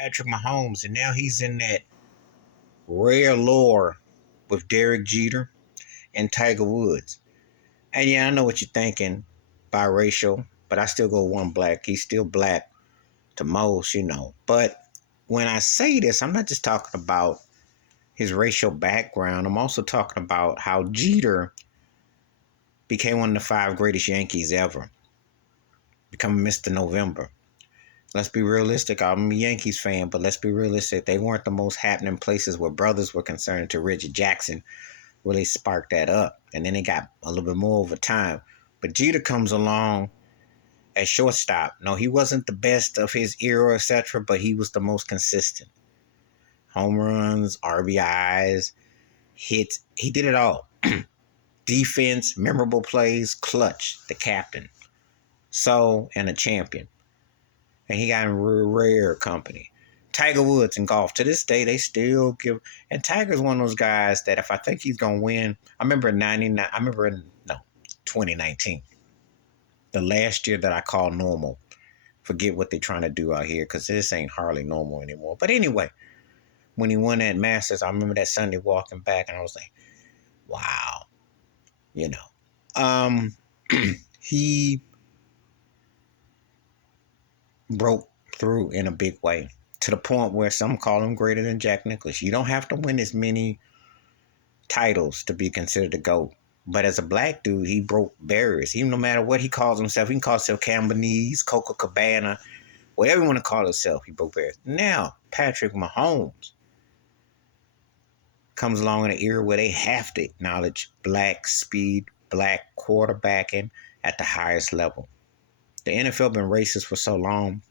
Patrick Mahomes, and now he's in that rare lore with Derek Jeter and Tiger Woods. And yeah, I know what you're thinking, biracial, but I still go one black. He's still black to most. But when I say this, I'm not just talking about his racial background. I'm also talking about how Jeter became one of the five greatest Yankees ever, becoming Mr. November. Let's be realistic. I'm a Yankees fan, but let's be realistic. They weren't the most happening places where brothers were concerned until Reggie Jackson really sparked that up. And then it got a little bit more over time. But Jeter comes along at shortstop. No, he wasn't the best of his era, etc., but he was the most consistent. Home runs, RBIs, hits. He did it all. Defense, memorable plays, clutch, the captain. So, and a champion. And he got in rare company. Tiger Woods in golf. To this day, they still give. And Tiger's one of those guys that if I think he's going to win, I remember in 2019. The last year that I call normal. Forget what they're trying to do out here because this ain't hardly normal anymore. But anyway, when he won that Masters, I remember that Sunday walking back and I was like, wow. He broke through in a big way to the point where some call him greater than Jack Nicklaus. You don't have to win as many titles to be considered a GOAT. But as a black dude, he broke barriers. Even no matter what he calls himself, he can call himself Cabanese, Coca Cabana, whatever you want to call himself, he broke barriers. Now, Patrick Mahomes comes along in an era where they have to acknowledge black speed, black quarterbacking at the highest level. The NFL been racist for so long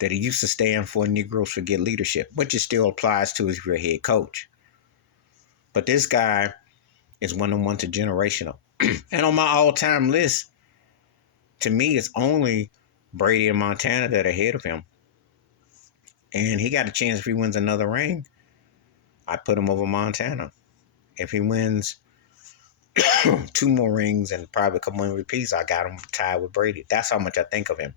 that it used to stand for Negroes Forget Leadership, which it still applies to if you're a head coach. But this guy is one of the ones to generational. And on my all-time list, to me, it's only Brady and Montana that are ahead of him. And he got a chance if he wins another ring. I put him over Montana. If he wins 2 more rings and probably a couple more repeats, I got him tied with Brady. That's how much I think of him.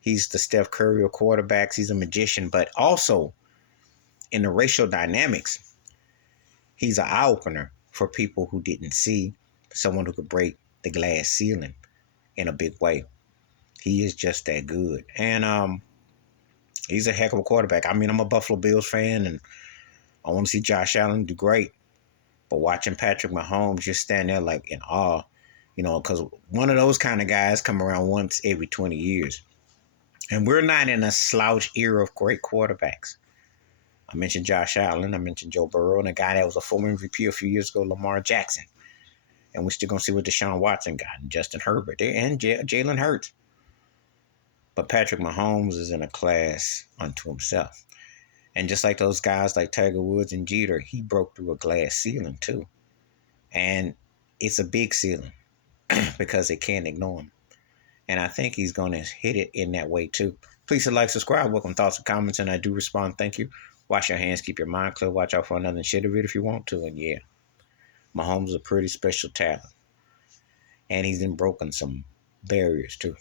He's the Steph Curry of quarterbacks. He's a magician, but also in the racial dynamics, he's an eye-opener for people who didn't see someone who could break the glass ceiling in a big way. He is just that good. And he's a heck of a quarterback. I mean, I'm a Buffalo Bills fan, and I want to see Josh Allen do great. But watching Patrick Mahomes just stand there like in awe, because one of those kind of guys come around once every 20 years. And we're not in a slouch era of great quarterbacks. I mentioned Josh Allen. I mentioned Joe Burrow, and a guy that was a former MVP a few years ago, Lamar Jackson. And we're still going to see what Deshaun Watson got, and Justin Herbert, and Jalen Hurts. But Patrick Mahomes is in a class unto himself. And just like those guys like Tiger Woods and Jeter, he broke through a glass ceiling too. And it's a big ceiling because they can't ignore him. And I think he's going to hit it in that way too. Please hit like, subscribe, welcome thoughts and comments, and I do respond. Thank you. Wash your hands, keep your mind clear. Watch out for another shit of it if you want to. And yeah, Mahomes is a pretty special talent. And he's been broken some barriers too.